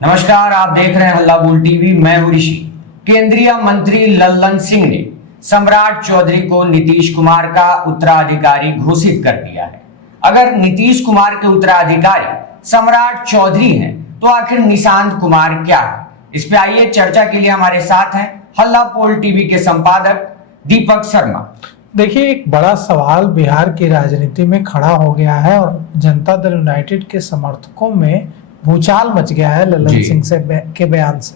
नमस्कार, आप देख रहे हैं हल्ला बोल टीवी। मैं हूं ऋषि। केंद्रीय मंत्री लल्लन सिंह ने सम्राट चौधरी को नीतीश कुमार का उत्तराधिकारी घोषित कर दिया है। अगर नीतीश कुमार के उत्तराधिकारी सम्राट चौधरी हैं, तो आखिर निशांत कुमार क्या है? इस पे आइए चर्चा के लिए हमारे साथ हैं हल्ला पोल टीवी के संपादक दीपक शर्मा। देखिए, एक बड़ा सवाल बिहार की राजनीति में खड़ा हो गया है और जनता दल यूनाइटेड के समर्थकों में भूचाल मच गया है लल्लन सिंह के बयान से।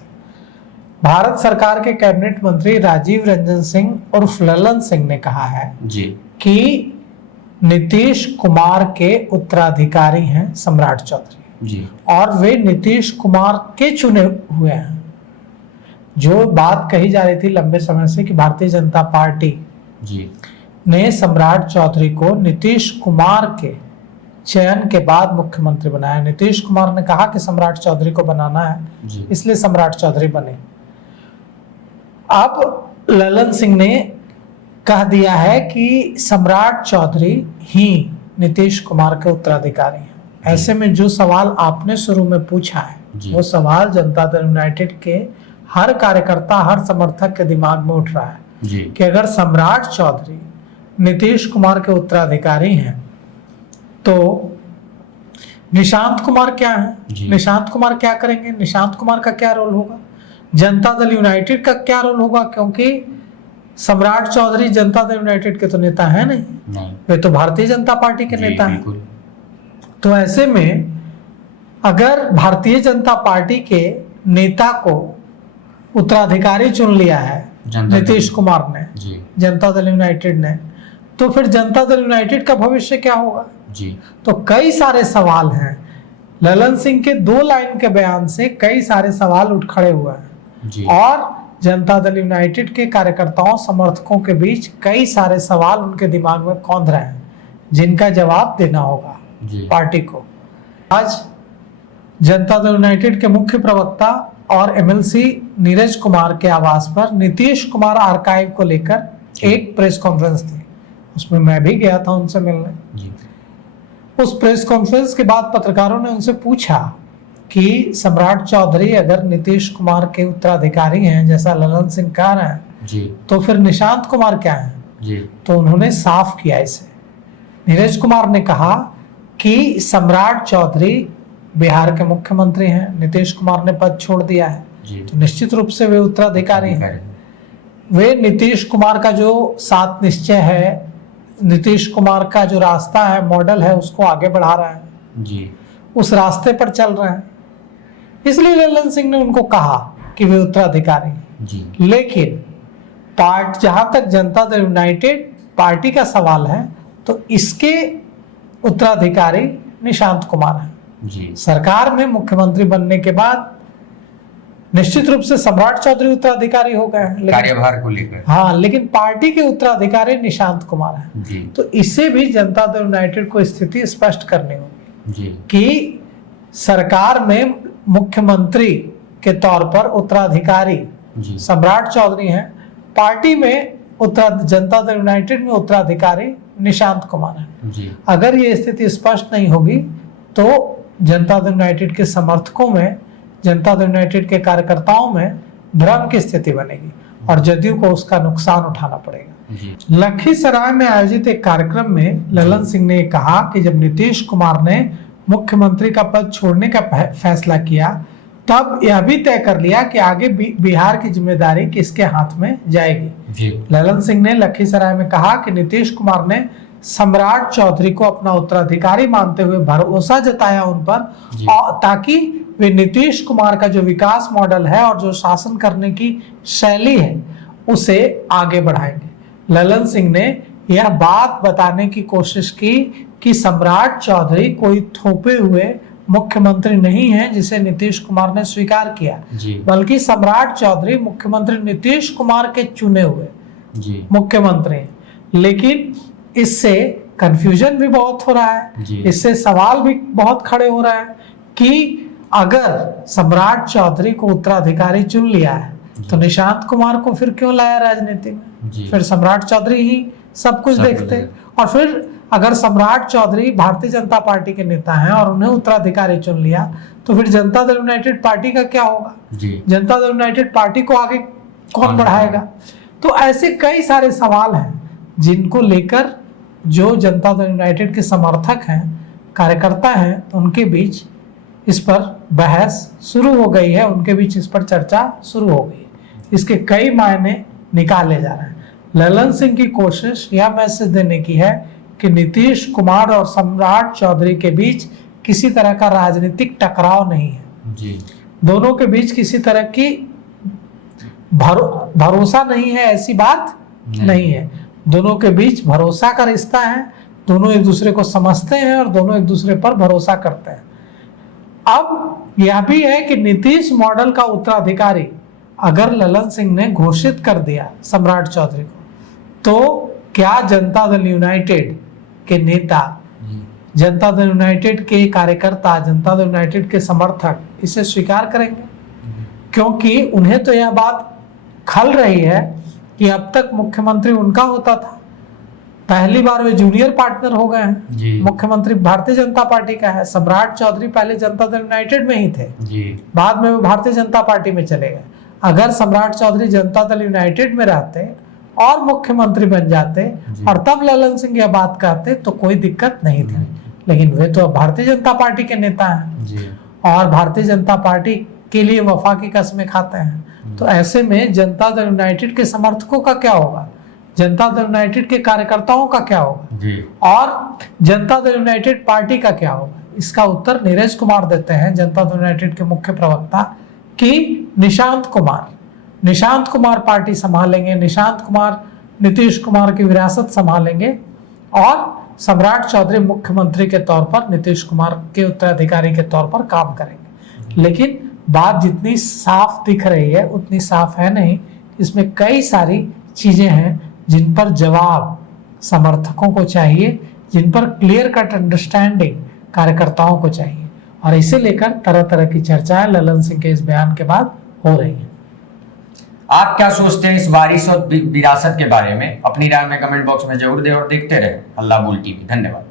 भारत सरकार के कैबिनेट मंत्री राजीव रंजन सिंह उर्फ लल्लन सिंह ने कहा है कि नीतीश कुमार के उत्तराधिकारी हैं सम्राट चौधरी और वे नीतीश कुमार के चुने हुए हैं। जो बात कही जा रही थी लंबे समय से कि भारतीय जनता पार्टी ने सम्राट चौधरी को नीतीश कुमार के चयन के बाद मुख्यमंत्री बनाया। नीतीश कुमार ने कहा कि सम्राट चौधरी को बनाना है, इसलिए सम्राट चौधरी बने। अब लल्लन सिंह ने कह दिया है कि सम्राट चौधरी ही नीतीश कुमार के उत्तराधिकारी हैं। ऐसे में जो सवाल आपने शुरू में पूछा है, वो सवाल जनता दल यूनाइटेड के हर कार्यकर्ता, हर समर्थक के दिमाग में उठ रहा है कि अगर सम्राट चौधरी नीतीश कुमार के उत्तराधिकारी हैं, तो निशांत कुमार क्या है? निशांत कुमार क्या करेंगे? निशांत कुमार का क्या रोल होगा? जनता दल यूनाइटेड का क्या रोल होगा? क्योंकि सम्राट चौधरी जनता दल यूनाइटेड के तो नेता है नहीं, वे तो भारतीय जनता पार्टी के नेता हैं। तो ऐसे में अगर भारतीय जनता पार्टी के नेता को उत्तराधिकारी चुन लिया है नीतीश कुमार ने, जनता दल यूनाइटेड ने, तो फिर जनता दल यूनाइटेड का भविष्य क्या होगा? तो कई सारे सवाल हैं। लल्लन सिंह के 2 लाइन के बयान से कई सारे सवाल उठ खड़े हुए हैं और जनता दल यूनाइटेड के कार्यकर्ताओं, समर्थकों के बीच कई सारे सवाल उनके दिमाग में कौंध रहे हैं, जिनका जवाब देना होगा पार्टी को। आज जनता दल यूनाइटेड के मुख्य प्रवक्ता और एमएलसी नीरज कुमार के आवास पर नीतीश कुमार आर्काइव को लेकर एक प्रेस कॉन्फ्रेंस थी। उसमें मैं भी गया था उनसे मिलने। उस प्रेस कॉन्फ्रेंस के बाद पत्रकारों ने उनसे पूछा कि सम्राट चौधरी अगर नीतीश कुमार के उत्तराधिकारी हैं, जैसा लल्लन सिंह कह रहे हैं, तो फिर निशांत कुमार क्या है? तो उन्होंने साफ किया इसे। नीरज कुमार ने कहा कि सम्राट चौधरी बिहार के मुख्यमंत्री हैं, नीतीश कुमार ने पद छोड़ दिया है, तो निश्चित रूप से वे उत्तराधिकारी हैं। वे नीतीश कुमार का जो 7 निश्चय है, नीतीश कुमार का जो रास्ता है, मॉडल है, उसको आगे बढ़ा रहे हैं, उस रास्ते पर चल रहे हैं। इसलिए लल्लन सिंह ने उनको कहा कि वे उत्तराधिकारी हैं। लेकिन जहां तक जनता दल यूनाइटेड पार्टी का सवाल है, तो इसके उत्तराधिकारी निशांत कुमार हैं। सरकार में मुख्यमंत्री बनने के बाद निश्चित रूप से सम्राट चौधरी उत्तराधिकारी हो गए कार्यभार को लेकर। हाँ, लेकिन पार्टी के उत्तराधिकारी निशांत कुमार हैं। तो इससे भी जनता दल यूनाइटेड को स्थिति स्पष्ट करनी होगी कि सरकार में मुख्यमंत्री के तौर पर उत्तराधिकारी सम्राट चौधरी हैं, पार्टी में जनता दल यूनाइटेड में उत्तराधिकारी निशांत कुमार हैं। अगर ये स्थिति स्पष्ट नहीं होगी तो जनता दल यूनाइटेड के समर्थकों में, जनता दल यूनाइटेड के कार्यकर्ताओं में भ्रम की स्थिति बनेगी और जदयू को उसका नुकसान उठाना पड़ेगा। लखीसराय में आयोजित एक कार्यक्रम में लल्लन सिंह ने कहा कि जब नीतीश कुमार ने मुख्यमंत्री का पद छोड़ने का फैसला किया, तब यह भी तय कर लिया कि आगे बिहार की जिम्मेदारी किसके हाथ में जाएगी। लल्लन सिंह ने लखीसराय में कहा कि नीतीश कुमार ने सम्राट चौधरी को अपना उत्तराधिकारी मानते हुए भरोसा जताया उन पर, ताकि वे नीतीश कुमार का जो विकास मॉडल है और जो शासन करने की शैली है, उसे आगे बढ़ाएंगे। लल्लन सिंह ने यह बात बताने की कोशिश की कि सम्राट चौधरी कोई थोपे हुए मुख्यमंत्री नहीं है जिसे नीतीश कुमार ने स्वीकार किया, बल्कि सम्राट चौधरी मुख्यमंत्री नीतीश कुमार के चुने हुए मुख्यमंत्री। लेकिन इससे कंफ्यूजन भी बहुत हो रहा है, इससे सवाल भी बहुत खड़े हो रहा है कि अगर सम्राट चौधरी को उत्तराधिकारी चुन लिया है, तो निशांत कुमार को फिर क्यों लाया राजनीति में? फिर सम्राट चौधरी ही सब कुछ देखते। और फिर अगर सम्राट चौधरी भारतीय जनता पार्टी के नेता हैं और उन्हें उत्तराधिकारी चुन लिया तो फिर जनता दल यूनाइटेड पार्टी का क्या होगा जी। जनता दल यूनाइटेड पार्टी को आगे कौन बढ़ाएगा? तो ऐसे कई सारे सवाल हैं जिनको लेकर जो जनता दल यूनाइटेड के समर्थक हैं, कार्यकर्ता हैं, उनके बीच इस पर बहस शुरू हो गई है, उनके बीच इस पर चर्चा शुरू हो गई है। इसके कई मायने निकाले जा रहे हैं। ललन सिंह की कोशिश यह मैसेज देने की है कि नीतीश कुमार और सम्राट चौधरी के बीच किसी तरह का राजनीतिक टकराव नहीं है जी। दोनों के बीच किसी तरह की भरोसा नहीं है, ऐसी बात नहीं है। दोनों के बीच भरोसा का रिश्ता है, दोनों एक दूसरे को समझते हैं और दोनों एक दूसरे पर भरोसा करते हैं। अब यह भी है कि नीतीश मॉडल का उत्तराधिकारी अगर ललन सिंह ने घोषित कर दिया सम्राट चौधरी को, तो क्या जनता दल यूनाइटेड के नेता, जनता दल यूनाइटेड के कार्यकर्ता, जनता दल यूनाइटेड के समर्थक इसे स्वीकार करेंगे? क्योंकि उन्हें तो यह बात खल रही है कि अब तक मुख्यमंत्री उनका होता था, पहली बार वे जूनियर पार्टनर हो गए हैं। मुख्यमंत्री भारतीय जनता पार्टी का है। सम्राट चौधरी पहले जनता दल यूनाइटेड में ही थे जी। बाद में वो भारतीय जनता पार्टी में चले गए। अगर सम्राट चौधरी जनता दल यूनाइटेड में रहते और मुख्यमंत्री बन जाते और तब ललन सिंह यह बात कहते तो कोई दिक्कत नहीं थी, लेकिन वे तो भारतीय जनता पार्टी के नेता हैं जी। और भारतीय जनता पार्टी के लिए वफा की कस्में खाते हैं। तो ऐसे में जनता दल यूनाइटेड के समर्थकों का क्या होगा, जनता दल यूनाइटेड के कार्यकर्ताओं का क्या होगा जी। और जनता दल यूनाइटेड पार्टी का क्या होगा? इसका उत्तर नीरज कुमार देते हैं, जनता दल यूनाइटेड के मुख्य प्रवक्ता, कि निशांत कुमार पार्टी संभालेंगे, निशांत कुमार नीतीश कुमार की विरासत संभालेंगे और सम्राट चौधरी मुख्यमंत्री के तौर पर नीतीश कुमार के उत्तराधिकारी के तौर पर काम करेंगे। लेकिन बात जितनी साफ दिख रही है उतनी साफ है नहीं। इसमें कई सारी चीजें हैं जिन पर जवाब समर्थकों को चाहिए, जिन पर क्लियर कट अंडरस्टैंडिंग कार्यकर्ताओं को चाहिए, और इसे लेकर तरह तरह की चर्चाएं ललन सिंह के इस बयान के बाद हो रही हैं। आप क्या सोचते हैं इस वारिस और विरासत के बारे में? अपनी राय में कमेंट बॉक्स में जरूर दें और देखते रहे हल्ला बोल टीवी। धन्यवाद।